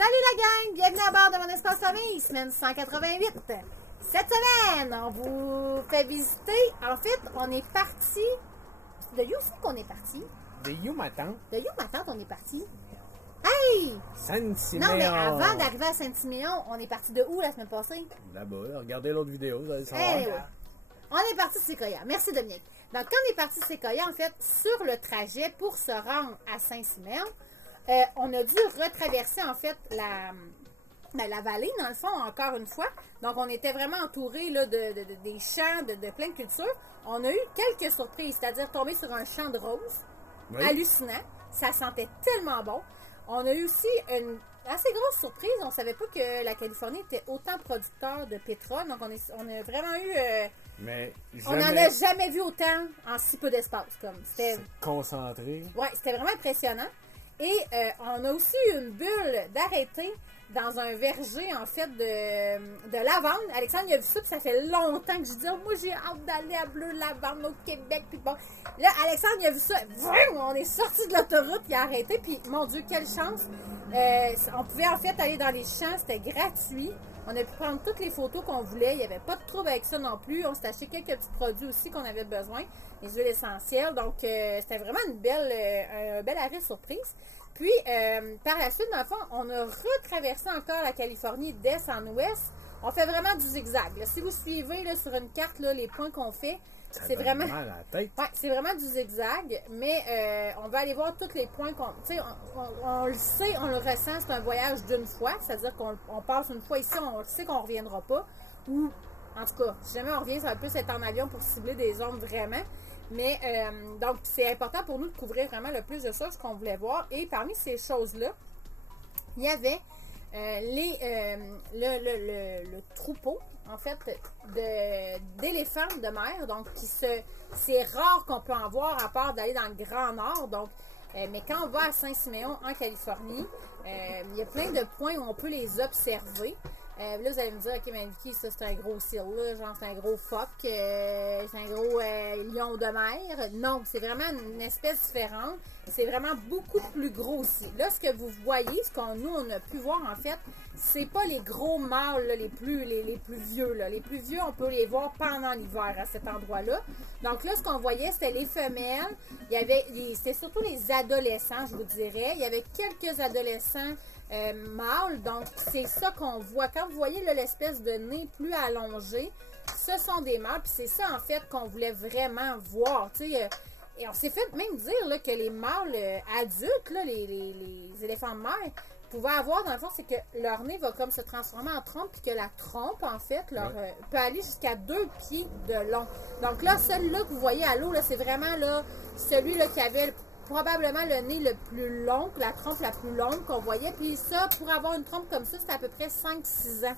Salut la gang! Bienvenue à bord de mon espace famille, semaine 188. Cette semaine, on vous fait visiter. En fait, on est parti. De où c'est qu'on est parti? De Yumatan. De où ma tante, on est parti? Hey! Saint-Siméon. Non, mais avant d'arriver à Saint-Siméon, on est parti de où la semaine passée? Là-bas, là, regardez l'autre vidéo, vous allez savoir. Anyway. On est parti de Séquoia. Merci Dominique. Donc, quand on est parti de Séquoia, en fait, sur le trajet pour se rendre à Saint-Siméon, on a dû retraverser, en fait, la vallée, dans le fond, encore une fois. Donc, on était vraiment entouré là, des champs, de plein de cultures. On a eu quelques surprises, c'est-à-dire tomber sur un champ de roses. Oui. Hallucinant. Ça sentait tellement bon. On a eu aussi une assez grosse surprise. On ne savait pas que la Californie était autant producteur de pétrole. Donc, on a vraiment eu... Mais on n'en a jamais vu autant en si peu d'espace. C'était concentré. Ouais, c'était vraiment impressionnant. Et on a aussi eu une bulle d'arrêté dans un verger, en fait, de lavande. Alexandre, il a vu ça, puis ça fait longtemps que je dis, oh, moi, j'ai hâte d'aller à Bleu Lavande au Québec. Puis bon, là, Alexandre, il a vu ça. Vroom, on est sorti de l'autoroute, il a arrêté. Puis, mon Dieu, quelle chance. On pouvait, en fait, aller dans les champs. C'était gratuit. On a pu prendre toutes les photos qu'on voulait. Il n'y avait pas de trouble avec ça non plus. On s'est acheté quelques petits produits aussi qu'on avait besoin. Les huiles essentielles. Donc, c'était vraiment un bel arrêt surprise. Puis, par la suite, dans le fond, on a retraversé encore la Californie d'est en ouest. On fait vraiment du zigzag. Là. Si vous suivez là, sur une carte là, les points qu'on fait, c'est vraiment... mal à la tête. Ouais, c'est vraiment du zigzag, mais on va aller voir tous les points qu'on... Tu sais, on le sait, on le ressent, c'est un voyage d'une fois, c'est-à-dire qu'on passe une fois ici, on sait qu'on ne reviendra pas. Ou, en tout cas, si jamais on revient, ça va plus être en avion pour cibler des zones vraiment. Mais, donc, c'est important pour nous de couvrir vraiment le plus de choses qu'on voulait voir. Et parmi ces choses-là, il y avait le troupeau, en fait, d'éléphants de mer. Donc, c'est rare qu'on peut en voir à part d'aller dans le Grand Nord. Donc, mais quand on va à Saint-Siméon, en Californie, il y a plein de points où on peut les observer. Là, vous allez me dire, OK, mais Vicky, ça, c'est un gros seal, là, genre, c'est un gros phoque, c'est un gros lion de mer. Non, c'est vraiment une espèce différente. C'est vraiment beaucoup plus gros aussi. Là, ce que vous voyez, ce qu'on nous, on a pu voir, en fait, c'est pas les gros mâles, là, les plus vieux, là. Les plus vieux, on peut les voir pendant l'hiver à cet endroit-là. Donc là, ce qu'on voyait, c'était les femelles. C'était surtout les adolescents, je vous dirais. Il y avait quelques adolescents mâles, donc c'est ça qu'on voit. Quand vous voyez l'espèce de nez plus allongé, ce sont des mâles, puis c'est ça en fait qu'on voulait vraiment voir, tu sais. Et on s'est fait même dire là, que les mâles adultes, là, les éléphants de mer, pouvaient avoir, dans le fond, c'est que leur nez va comme se transformer en trompe, puis que la trompe, en fait, peut aller jusqu'à 2 pieds de long. Donc là, celui-là que vous voyez à l'eau, c'est vraiment là, celui-là qui avait probablement le nez le plus long, la trompe la plus longue qu'on voyait. Puis ça, pour avoir une trompe comme ça, c'est à peu près 5-6 ans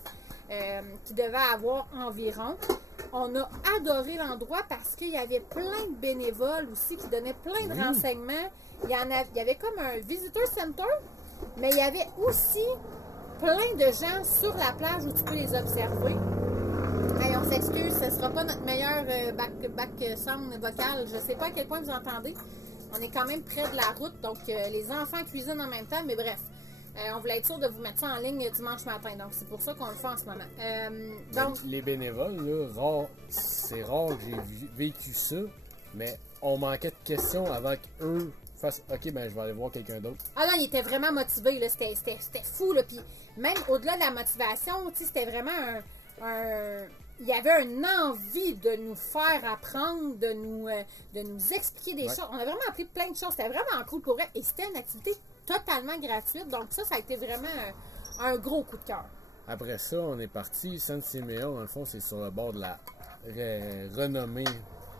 qu'il devait avoir environ. On a adoré l'endroit parce qu'il y avait plein de bénévoles aussi qui donnaient plein de renseignements. Il y avait comme un visitor center, mais il y avait aussi plein de gens sur la plage où tu peux les observer. Hey, on s'excuse, ce ne sera pas notre meilleur back sound vocal. Je ne sais pas à quel point vous entendez. On est quand même près de la route, donc les enfants cuisinent en même temps, mais bref. On voulait être sûr de vous mettre ça en ligne dimanche matin, donc c'est pour ça qu'on le fait en ce moment. Donc, les bénévoles, là, c'est rare que j'ai vécu ça, mais on manquait de questions avant qu'eux fassent « Ok, ben je vais aller voir quelqu'un d'autre ». Ah non, ils étaient vraiment motivés, là, c'était fou, là, puis même au-delà de la motivation, tu sais, c'était vraiment il y avait une envie de nous faire apprendre, de nous expliquer des choses. On a vraiment appris plein de choses. C'était vraiment cool pour eux. Et c'était une activité totalement gratuite. Donc ça a été vraiment un gros coup de cœur. Après ça, on est parti. Saint-Siméon, dans le fond, c'est sur le bord de la renommée...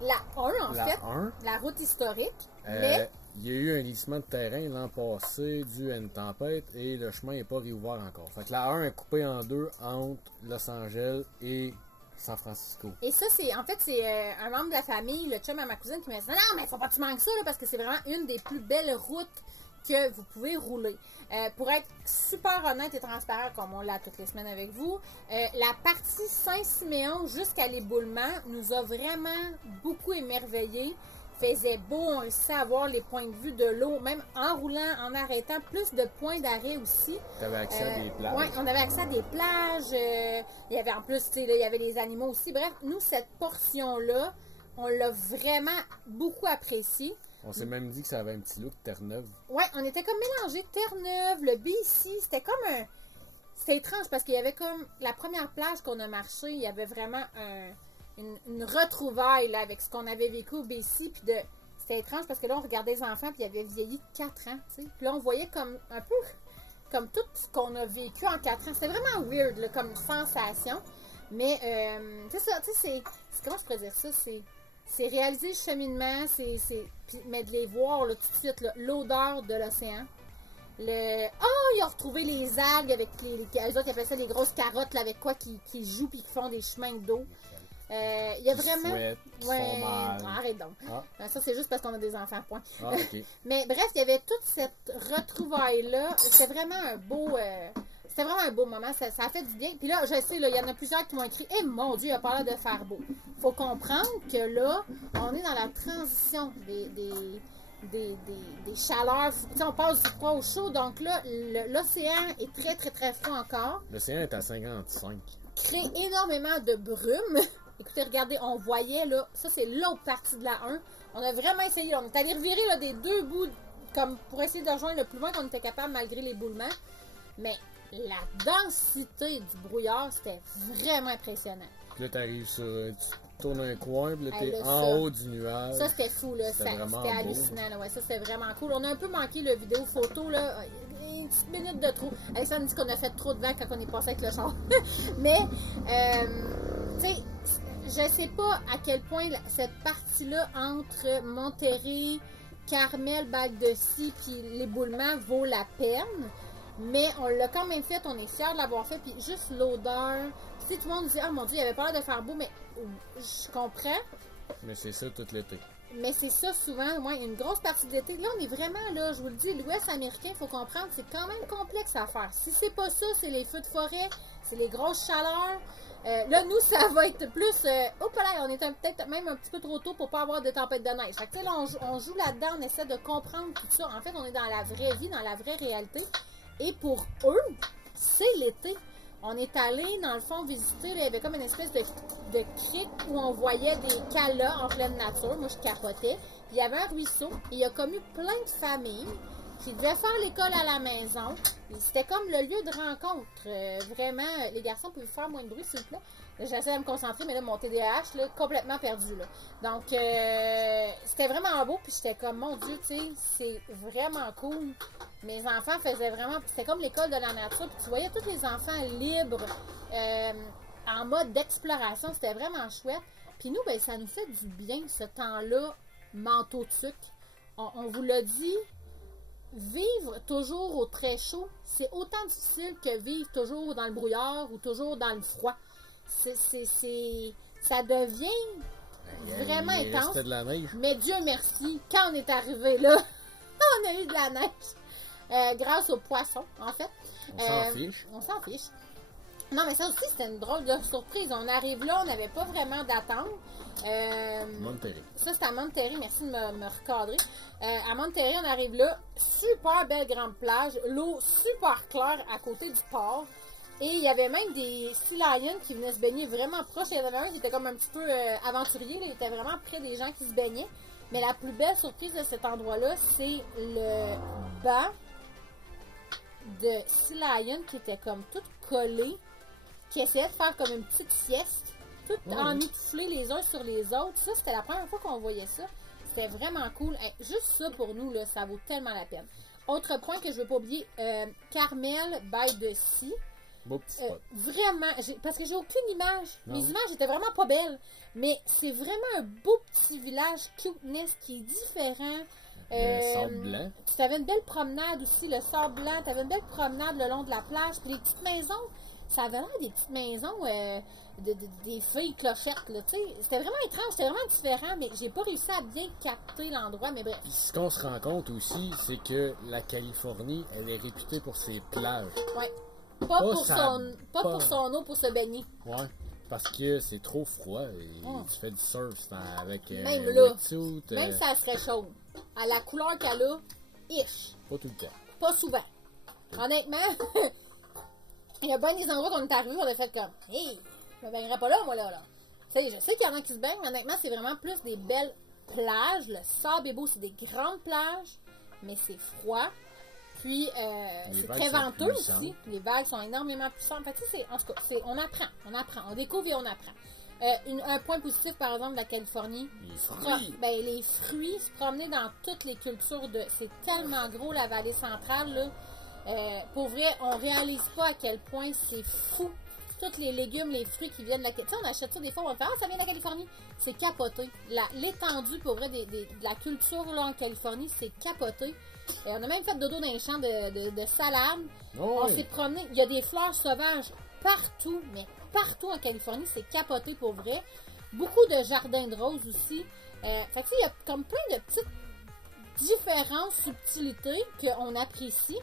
La 1, en fait. 1. La route historique. Mais il y a eu un glissement de terrain l'an passé dû à une tempête et le chemin n'est pas réouvert encore. Fait que la 1 est coupée en deux entre Los Angeles et San Francisco. Et ça, c'est un membre de la famille, le chum à ma cousine, qui m'a dit non, mais faut pas que tu manques ça, là, parce que c'est vraiment une des plus belles routes que vous pouvez rouler. Pour être super honnête et transparent, comme on l'a toutes les semaines avec vous, la partie Saint-Siméon jusqu'à l'éboulement nous a vraiment beaucoup émerveillés. faisait beau, on réussissait à voir les points de vue de l'eau, même en roulant, en arrêtant, plus de points d'arrêt aussi. Tu avais accès à des plages. Oui, on avait accès à des plages. Il y avait en plus, tu sais, il y avait les animaux aussi. Bref, nous, cette portion-là, on l'a vraiment beaucoup appréciée. On s'est même dit que ça avait un petit look Terre-Neuve. Oui, on était comme mélangé Terre-Neuve, le BC, c'était comme un... C'était étrange parce qu'il y avait comme... La première plage qu'on a marché, il y avait vraiment une retrouvaille là, avec ce qu'on avait vécu au BC, puis de... C'était étrange parce que là, on regardait les enfants, puis ils avaient vieilli de 4 ans, tu sais. Puis là, on voyait comme un peu comme tout ce qu'on a vécu en 4 ans. C'était vraiment weird, là, comme sensation. Mais, c'est ça, tu sais, c'est... Comment je pourrais dire ça? C'est réaliser le cheminement, mais de les voir là, tout de suite, l'odeur de l'océan. Ils ont retrouvé les algues avec les autres qui appellent ça les grosses carottes là, avec quoi qui jouent puis qui font des chemins d'eau. Il y a vraiment. Font mal. Arrête donc. Ça, c'est juste parce qu'on a des enfants, point. Okay. Mais bref, il y avait toute cette retrouvaille-là. C'était vraiment un beau. C'était vraiment un beau moment, ça a fait du bien. Puis là, je sais, il y en a plusieurs qui m'ont écrit « Eh mon Dieu, il a pas l'air de faire beau ». Il faut comprendre que là, on est dans la transition des chaleurs. T'sais, on passe du froid au chaud, donc là, l'océan est très, très, très froid encore. L'océan est à 55. Crée énormément de brume. Écoutez, regardez, on voyait, là, ça c'est l'autre partie de la 1. On a vraiment essayé, on est allé revirer là, des deux bouts, comme pour essayer de rejoindre le plus loin qu'on était capable malgré l'éboulement. Mais la densité du brouillard, c'était vraiment impressionnant. Puis là, t'arrives sur... Tu tournes un coin, puis là, t'es là, en haut du nuage. Ça, c'était fou, là. C'était hallucinant, là. Ouais, ça, c'était vraiment cool. On a un peu manqué le vidéo photo, là. Une petite minute de trop. Alexandre dit qu'on a fait trop de vent quand on est passé avec le char. Mais, tu sais, je sais pas à quel point cette partie-là entre Monterrey, Carmel, Val-de-Scie, puis l'éboulement vaut la peine. Mais on l'a quand même fait, on est fiers de l'avoir fait, puis juste l'odeur. Tu sais, tout le monde dit « Ah mon Dieu, il avait pas l'air de faire beau », mais je comprends. Mais c'est ça tout l'été. Mais c'est ça souvent, une grosse partie de l'été. Là, on est vraiment là, je vous le dis, l'Ouest américain, il faut comprendre, c'est quand même complexe à faire. Si c'est pas ça, c'est les feux de forêt, c'est les grosses chaleurs. Là, nous, ça va être plus... hop là, on est peut-être même un petit peu trop tôt pour pas avoir de tempête de neige. Fait que, tu sais, là, on joue là-dedans, on essaie de comprendre tout ça. En fait, on est dans la vraie vie, dans la vraie réalité. Et pour eux, c'est l'été. On est allé, dans le fond, visiter, là, il y avait comme une espèce de crique où on voyait des calas en pleine nature. Moi, je capotais. Puis il y avait un ruisseau. Et il y a comme eu plein de familles qui devaient faire l'école à la maison. C'était comme le lieu de rencontre. Vraiment, les garçons pouvaient faire moins de bruit, s'il vous plaît. J'essaie de me concentrer, mais là, mon TDAH, là, complètement perdu, là. Donc, c'était vraiment beau, puis j'étais comme, mon Dieu, tu sais, c'est vraiment cool. Mes enfants faisaient vraiment, c'était comme l'école de la nature, puis tu voyais tous les enfants libres, en mode d'exploration, c'était vraiment chouette. Puis nous, ben, ça nous fait du bien, ce temps-là, manteau de sucre. On vous l'a dit, vivre toujours au très chaud, c'est autant difficile que vivre toujours dans le brouillard ou toujours dans le froid. Ça devient vraiment intense. De la neige. Mais Dieu merci, quand on est arrivé là, on a eu de la neige. Grâce aux poissons, en fait. On s'en fiche. On s'en fiche. Non, mais ça aussi, c'était une drôle de surprise. On arrive là, on n'avait pas vraiment d'attente. Monterrey. Ça, c'est à Monterrey. Merci de me recadrer. À Monterrey, on arrive là. Super belle grande plage. L'eau super claire à côté du port. Et il y avait même des sea lions qui venaient se baigner vraiment proche. Il y en avait un qui était comme un petit peu aventurier. Là. Il était vraiment près des gens qui se baignaient. Mais la plus belle surprise de cet endroit-là, c'est le banc de sea lion qui était comme tout collé, qui essayait de faire comme une petite sieste, tout emmitouflés les uns sur les autres. Ça, c'était la première fois qu'on voyait ça. C'était vraiment cool. Hey, juste ça, pour nous, là, ça vaut tellement la peine. Autre point que je ne veux pas oublier, Carmel by the Sea. Beau petit spot. Vraiment, parce que j'ai aucune image. Non. Mes images étaient vraiment pas belles. Mais c'est vraiment un beau petit village cuteness qui est différent. Le sable blanc. Tu avais une belle promenade aussi, le sable blanc. Tu avais une belle promenade le long de la plage. Puis les petites maisons, ça avait l'air des petites maisons des filles clochettes. Là, c'était vraiment étrange, c'était vraiment différent. Mais j'ai pas réussi à bien capter l'endroit. Mais bref. Ce qu'on se rend compte aussi, c'est que la Californie, elle est réputée pour ses plages. Ouais. Pas pour son eau pour se baigner. Ouais. parce que c'est trop froid. Et tu fais du surf avec même là, wetsuit, même si ça serait chaud, à la couleur qu'elle a, ish. pas tout le temps. Pas souvent. Honnêtement, il y a bien des endroits qu'on est arrivé, on a fait comme, hey, je me baignerais pas là, moi, là. Tu sais, je sais qu'il y en a qui se baignent, mais honnêtement, c'est vraiment plus des belles plages. Le sable est beau, c'est des grandes plages, mais c'est froid. Puis, c'est très venteux aussi. Les vagues sont énormément puissantes. Fait que, en tout cas, on apprend. On découvre et on apprend. Un point positif, par exemple, de la Californie, les fruits, se promener dans toutes les cultures c'est tellement gros, la vallée centrale, là. Pour vrai, on réalise pas à quel point c'est fou. Tous les légumes, les fruits qui viennent de la Californie. Tu sais, on achète ça des fois, on va faire, ça vient de la Californie. C'est capoté. L'étendue, pour vrai, de la culture là, en Californie, c'est capoté. On a même fait dodo dans les champs de salade. On s'est promené. Il y a des fleurs sauvages partout, mais partout en Californie. C'est capoté pour vrai. Beaucoup de jardins de roses aussi. Fait que il y a comme plein de petites différentes subtilités qu'on apprécie.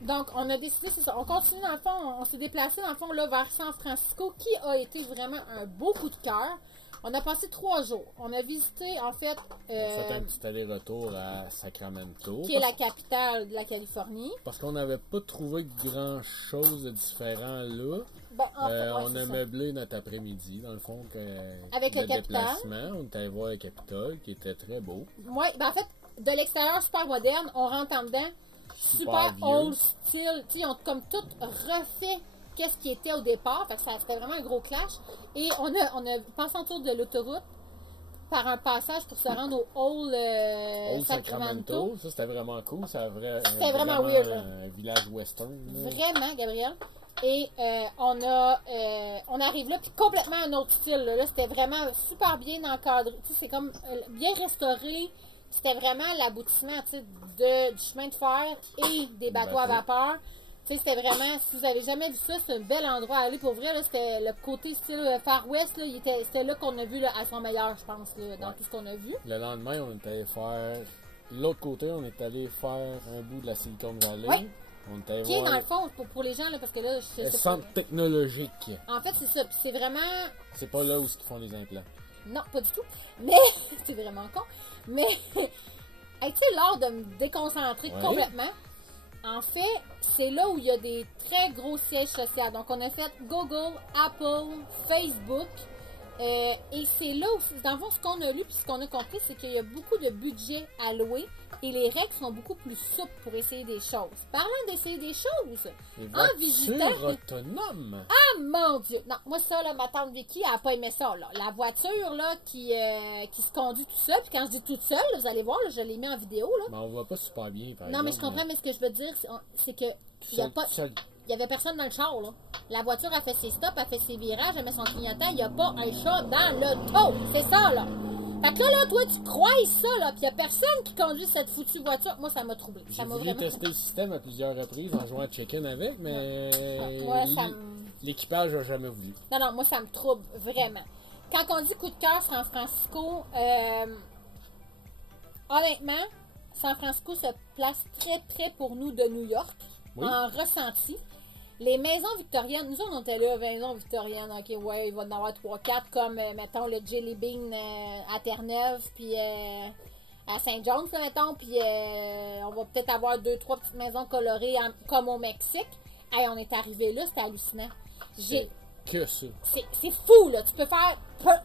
Donc, on a décidé, c'est ça. On continue dans le fond, on s'est déplacé dans le fond là vers San Francisco, qui a été vraiment un beau coup de cœur. On a passé 3 jours. On a visité, en fait... on a fait un petit aller-retour à Sacramento. Qui est la capitale de la Californie. Parce qu'on n'avait pas trouvé grand-chose de différent là. On a meublé notre après-midi, dans le fond, avec le déplacement. On est allé voir le Capitole, qui était très beau. Oui, en fait, de l'extérieur, super moderne. On rentre en dedans, super old style. Ils ont comme tout refait qu'est-ce qui était au départ. Fait que c'était vraiment un gros clash. Et on a passé en tour de l'autoroute par un passage pour se rendre au Old Sacramento. Ça, c'était vraiment cool. C'était vraiment weird. Un village western. Là. Vraiment, Gabriel. Et on arrive là, puis complètement un autre style. Là, c'était vraiment super bien encadré. C'est comme bien restauré. C'était vraiment l'aboutissement du chemin de fer et des bateaux à vapeur. C'était vraiment, si vous avez jamais vu ça, c'est un bel endroit à aller pour vrai. C'était le côté style Far West. C'était là qu'on a vu là, à son meilleur, je pense, là, dans tout ce qu'on a vu. Le lendemain, on est allé faire. L'autre côté, on est allé faire un bout de la Silicon Valley. Oui. On est allé qui voir est dans le fond, pour les gens, là, parce que là, le centre technologique. En fait, c'est ça. Puis c'est vraiment. C'est pas là où ils font les implants. Non, pas du tout. Mais, c'est vraiment con. Mais, tu sais, l'art de me déconcentrer complètement. En fait, c'est là où il y a des très gros sièges sociaux. Donc, on a fait Google, Apple, Facebook. Et c'est là où, dans le fond, ce qu'on a lu puis ce qu'on a compris, c'est qu'il y a beaucoup de budget alloué et les règles sont beaucoup plus souples pour essayer des choses. Parlant d'essayer des choses, en visitant... autonome! Ah, mon Dieu! Non, moi, ça, là, ma tante Vicky, elle n'a pas aimé ça, là. La voiture, là, qui se conduit tout seul, puis quand je dis toute seule, là, vous allez voir, là, je l'ai mis en vidéo, là. Mais on voit pas super bien, par exemple. Non, mais je comprends, mais ce que je veux dire, c'est que il n'y a pas... Il n'y avait personne dans le char, là. La voiture a fait ses stops, a fait ses virages, elle met son clignotant. Il n'y a pas un chat dans l'auto. C'est ça, là. Fait que là, toi, tu crois ça, là, puis il n'y a personne qui conduit cette foutue voiture. Moi, ça m'a troublé. J'ai voulu tester le système à plusieurs reprises en jouant à Chicken avec, mais l'équipage n'a jamais voulu. Non, moi, ça me trouble vraiment. Quand on dit coup de cœur San Francisco, honnêtement, San Francisco se place très près pour nous de New York, en ressenti. Les maisons victoriennes, nous on était là, maisons victoriennes, ok, ouais, il va en avoir 3-4, comme, mettons, le Jelly Bean à Terre-Neuve, puis à Saint-John's, mettons, puis on va peut-être avoir 2-3 petites maisons colorées, comme au Mexique. Hey, on est arrivé là, c'était hallucinant. Que ça. C'est fou, là. Tu peux faire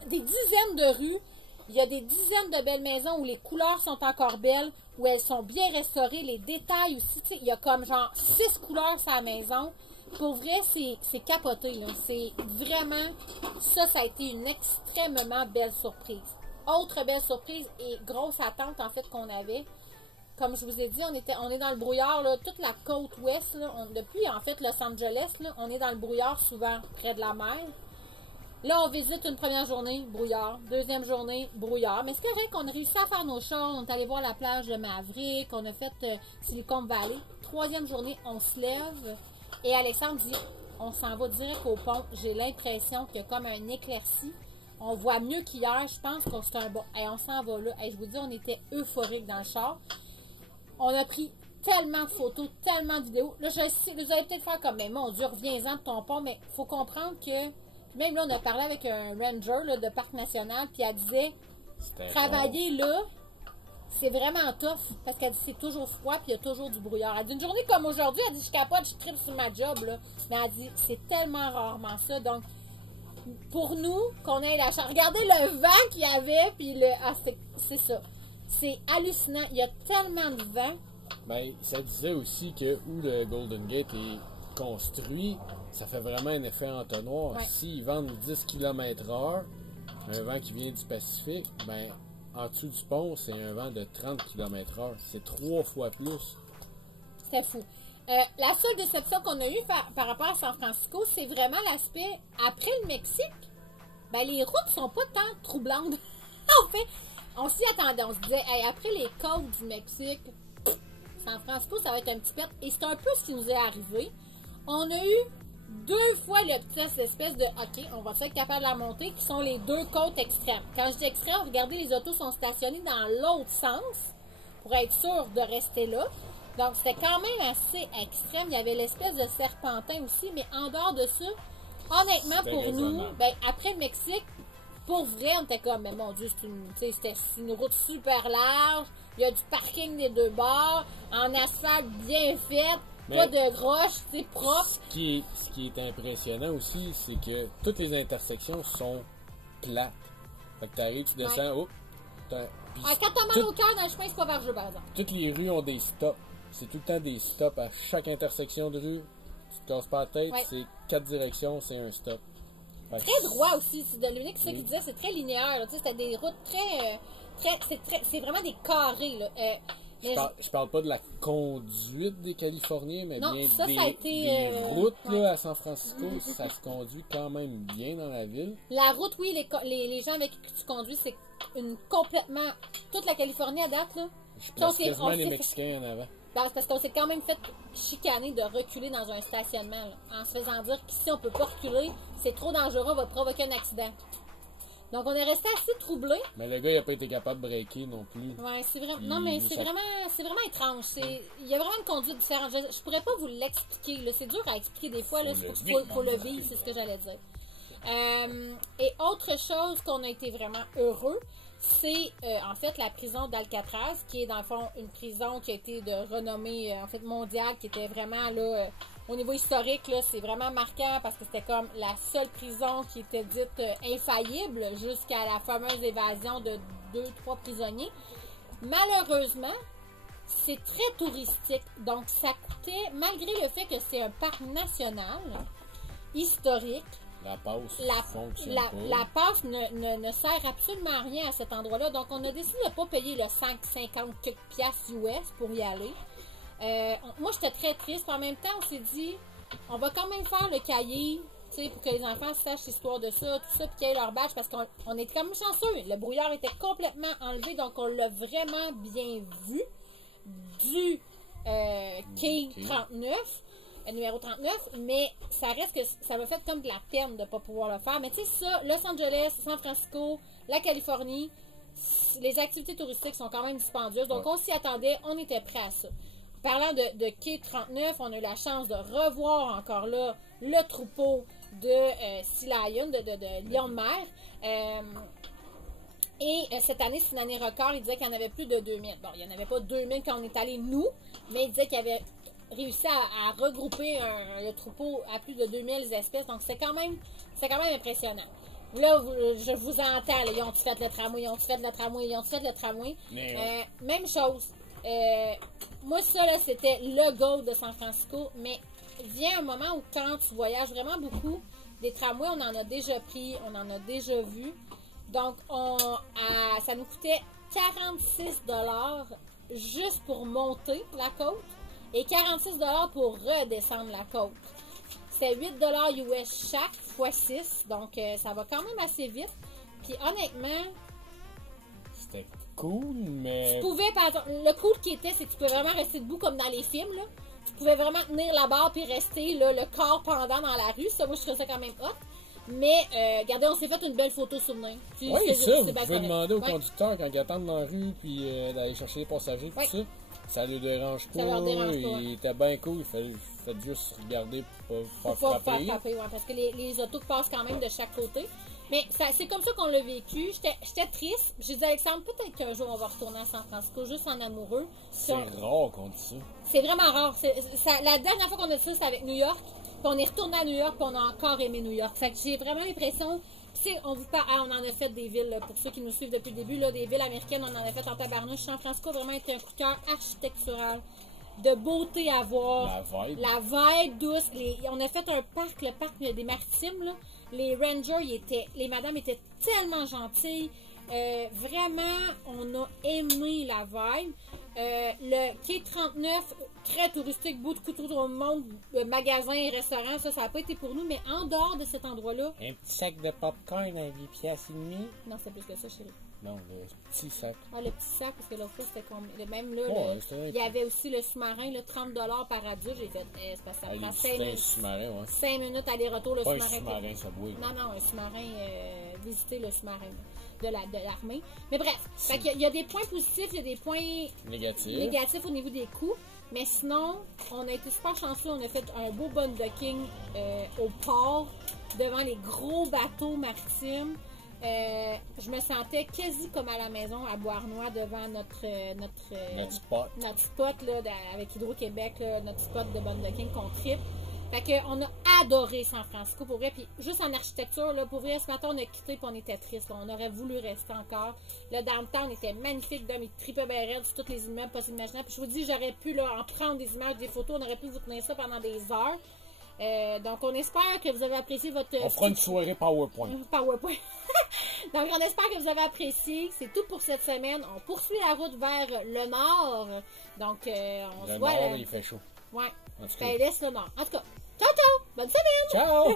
des dizaines de rues. Il y a des dizaines de belles maisons où les couleurs sont encore belles, où elles sont bien restaurées, les détails aussi. Tu sais, il y a comme genre 6 couleurs sur la maison. Pour vrai, c'est capoté, là. C'est vraiment... Ça a été une extrêmement belle surprise. Autre belle surprise et grosse attente, en fait, qu'on avait. Comme je vous ai dit, on est dans le brouillard, là. Toute la côte ouest, là. Depuis, en fait, Los Angeles, là, on est dans le brouillard souvent, près de la mer. Là, on visite une première journée, brouillard. Deuxième journée, brouillard. Mais c'est correct qu'on a réussi à faire nos choses. On est allé voir la plage de Maverick. On a fait Silicon Valley. Troisième journée, on se lève. Et Alexandre dit, on s'en va direct au pont. J'ai l'impression qu'il y a comme un éclairci. On voit mieux qu'hier. Je pense que c'est un bon. Et on s'en va là. Et je vous dis, on était euphorique dans le char. On a pris tellement de photos, tellement de vidéos. Là, je sais, vous allez peut-être faire comme, mais mon Dieu, reviens-en de ton pont, mais il faut comprendre que, même là, on a parlé avec un ranger là, de Parc National, puis elle disait, travailler là, c'est vraiment tough, parce qu'elle dit c'est toujours froid, puis il y a toujours du brouillard. Elle dit, une journée comme aujourd'hui, elle dit, je capote, je tripe sur ma job, là. Mais elle dit, c'est tellement rarement ça, donc, pour nous, qu'on ait la chance. Regardez le vent qu'il y avait, puis c'est ça. C'est hallucinant. Il y a tellement de vent. Ben, ça disait aussi que où le Golden Gate est construit, ça fait vraiment un effet entonnoir. Ouais. S'ils vendent 10 km/h, un vent qui vient du Pacifique, ben, en dessous du pont, c'est un vent de 30 km/h. C'est 3 fois plus. C'était fou. La seule déception qu'on a eue par rapport à San Francisco, c'est vraiment l'aspect, après le Mexique, ben, les routes sont pas tant troublantes. En fait, on s'y attendait. On se disait, hey, après les côtes du Mexique, San Francisco, ça va être un petit pet. Et c'est un peu ce qui nous est arrivé. On a eu 2 fois le test espèce de OK, on va être capable de la monter, qui sont les 2 côtes extrêmes. Quand je dis extrême, regardez, les autos sont stationnées dans l'autre sens pour être sûr de rester là. Donc, c'était quand même assez extrême. Il y avait l'espèce de serpentin aussi, mais en dehors de ça, honnêtement, pour nous, ben, après le Mexique, pour vrai, on était comme, mais mon Dieu, c'était une route super large, il y a du parking des 2 bords, en asphalte bien fait, pas de groche, c'est propre. Ce qui est impressionnant aussi, c'est que toutes les intersections sont plates. Fait que t'arrives, tu descends, Quand t'as mal au cœur dans le chemin, c'est pas vergeux, par exemple. Toutes les rues ont des stops. C'est tout le temps des stops à chaque intersection de rue. Tu te casses pas la tête, c'est 4 directions, c'est un stop. Très droit aussi. C'est de l'unique, c'est ça qu'il disait, c'est très linéaire. C'était des routes c'est vraiment des carrés. Là. Je parle pas de la conduite des Californiens, mais non, bien ça a été, des routes là, à San Francisco. Ça se conduit quand même bien dans la ville. La route, oui, les gens avec qui tu conduis, c'est complètement... Toute la Californie à date, là. Je place quasiment les Mexicains en avant. Ben, parce qu'on s'est quand même fait chicaner de reculer dans un stationnement, là, en se faisant dire qu'ici, on peut pas reculer, c'est trop dangereux, on va provoquer un accident. Donc, on est resté assez troublés. Mais le gars, il a pas été capable de breaker non plus. Ouais, c'est vrai. Non, mais c'est vraiment étrange. Il y a vraiment une conduite différente. Je pourrais pas vous l'expliquer, là. C'est dur à expliquer des fois, là. Faut le vivre, c'est ce que j'allais dire. Et autre chose qu'on a été vraiment heureux, c'est en fait la prison d'Alcatraz, qui est dans le fond une prison qui a été de renommée en fait mondiale, qui était vraiment là au niveau historique, là, c'est vraiment marquant parce que c'était comme la seule prison qui était dite infaillible jusqu'à la fameuse évasion de 2-3 prisonniers. Malheureusement, c'est très touristique, donc ça coûtait, malgré le fait que c'est un parc national historique, la passe fonctionne pas. La passe ne sert absolument à rien à cet endroit-là. Donc, on a décidé de ne pas payer le 5,50 piastres US pour y aller. Moi, j'étais très triste. En même temps, on s'est dit, on va quand même faire le cahier, tu sais, pour que les enfants sachent l'histoire de ça, tout ça, puis qu'ils aient leur badge, parce qu'on était quand même chanceux. Le brouillard était complètement enlevé, donc on l'a vraiment bien vu du quai 39. Numéro 39, mais ça reste que ça m'a fait comme de la peine de ne pas pouvoir le faire. Mais tu sais, ça, Los Angeles, San Francisco, la Californie, les activités touristiques sont quand même dispendieuses. Donc, on s'y attendait, on était prêt à ça. Parlant de quai 39, on a eu la chance de revoir encore là le troupeau de Sea Lion, de lion de mer. Et cette année, c'est une année record. Il disait qu'il y en avait plus de 2000. Bon, il n'y en avait pas 2000 quand on est allé, nous, mais il disait qu'il y avait réussi à regrouper le troupeau à plus de 2000 espèces. Donc, c'est quand même impressionnant. Là, je vous entends. Là, ils ont-tu fait le tramway? Ils ont-tu fait le tramway? Ils ont-tu fait le tramway? Même chose. Moi, ça, là, c'était le goal de San Francisco. Mais vient un moment où quand tu voyages vraiment beaucoup, des tramways, on en a déjà pris, on en a déjà vu. Donc, ça nous coûtait 46 $ juste pour monter la côte. Et 46 $ pour redescendre la côte. C'est 8 $ US chaque fois 6. Donc, ça va quand même assez vite. Puis, honnêtement, c'était cool, mais... Tu pouvais, par exemple, le cool qui était, c'est que tu pouvais vraiment rester debout comme dans les films, là. Tu pouvais vraiment tenir la barre puis rester, là, le corps pendant dans la rue. Ça, moi, je trouvais ça quand même hot. Mais, regardez, on s'est fait une belle photo souvenir. Oui, ça, vous pouvez demander au conducteur quand ils attendent dans la rue puis d'aller chercher les passagers, tout ça. Ça le dérange pas. Ça leur dérange pas. Il était bien cool. Il fait juste regarder pour pas Pour faire pas frapper. frapper, ouais, parce que les autos passent quand même de chaque côté. Mais c'est comme ça qu'on l'a vécu. J'étais triste. J'ai dit à Alexandre, peut-être qu'un jour on va retourner à San Francisco, juste en amoureux. C'est rare qu'on dit ça. C'est vraiment rare. La dernière fois qu'on a dit ça, c'était avec New York. Puis on est retourné à New York, puis on a encore aimé New York. Fait que j'ai vraiment l'impression. On vous parle, on en a fait des villes, là, pour ceux qui nous suivent depuis le début, là, des villes américaines, on en a fait en tabarnouche. San Francisco a vraiment été un coup de cœur architectural, de beauté à voir. La vibe douce. On a fait un parc, le parc des Maritimes, là. Les rangers, les madames étaient tellement gentilles. Vraiment, on a aimé la vibe. Le quai 39, très touristique, beaucoup de monde, magasins et restaurants, ça n'a pas été pour nous, mais en dehors de cet endroit-là. Un petit sac de popcorn à 8 piastres et demi. Non, c'est plus que ça, chérie. Non, le petit sac. Ah, le petit sac, parce que l'autre fois, c'était comme. Même là, il y avait aussi le sous-marin, le 30$ par adulte. J'ai fait, c'est parce que ça prend 5 minutes. Sous-marin, ouais. 5 minutes aller-retour, le pas sous-marin. Un sous-marin, ça bouille. Non, un sous-marin, visiter le sous-marin de l'armée. Mais bref, il y a des points positifs, il y a des points négatifs au niveau des coûts. Mais sinon, on a été super chanceux. On a fait un beau boondocking au port, devant les gros bateaux maritimes. Je me sentais quasi comme à la maison à Beauharnois devant notre spot là, avec Hydro-Québec, là, notre spot de boondocking qu'on tripe. Fait qu'on a adoré San Francisco pour vrai. Puis juste en architecture, là, pour vrai, ce matin on a quitté et on était triste. On aurait voulu rester encore. Le downtown était magnifique, il tripait bien raide sur tous les immeubles possibles imaginables. Puis je vous dis, j'aurais pu là, en prendre des images, des photos, on aurait pu vous tenir ça pendant des heures. Donc, on espère que vous avez apprécié votre... On fera une soirée PowerPoint. Donc, on espère que vous avez apprécié. C'est tout pour cette semaine. On poursuit la route vers le nord. Donc, on se voit... Le nord, il fait chaud. Ouais. En tout cas. Laisse le nord. En tout cas, ciao, ciao! Bonne semaine! Ciao!